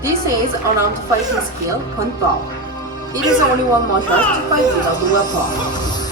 This is an fighting skill, point ball. It is only one martial to fight without the weapon.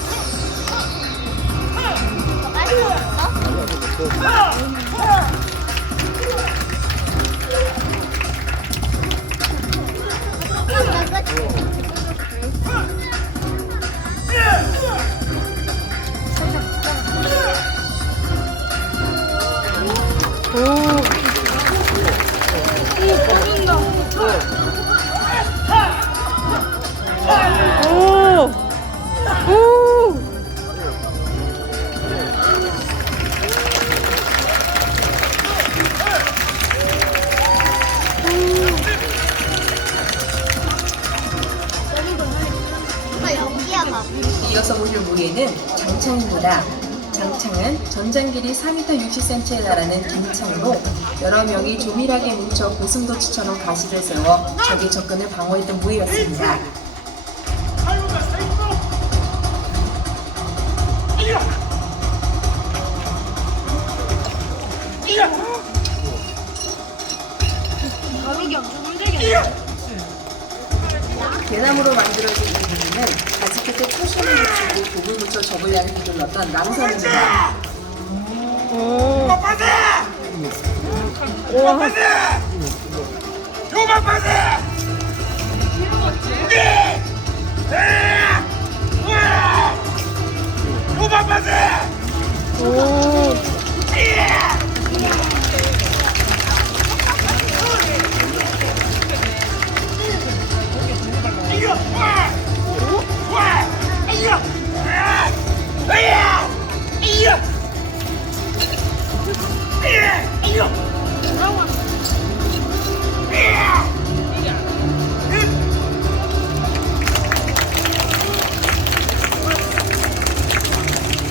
이어서 보실 무기는 장창입니다. 장창은 전장 길이 4m 60cm에 달하는 긴 창으로 여러 명이 조밀하게 뭉쳐 고슴도치처럼 가시를 세워 적의 접근을 방어했던 힘들겠네. 대나무로 만들어진 이 무기는 오븐부터 접을 양이 부들렀던 남성입니다. 오. 빠세! 요만 빠세! 요만 빠세! 우리! 에! 와! 요만 빠세! 오. 이거! 了。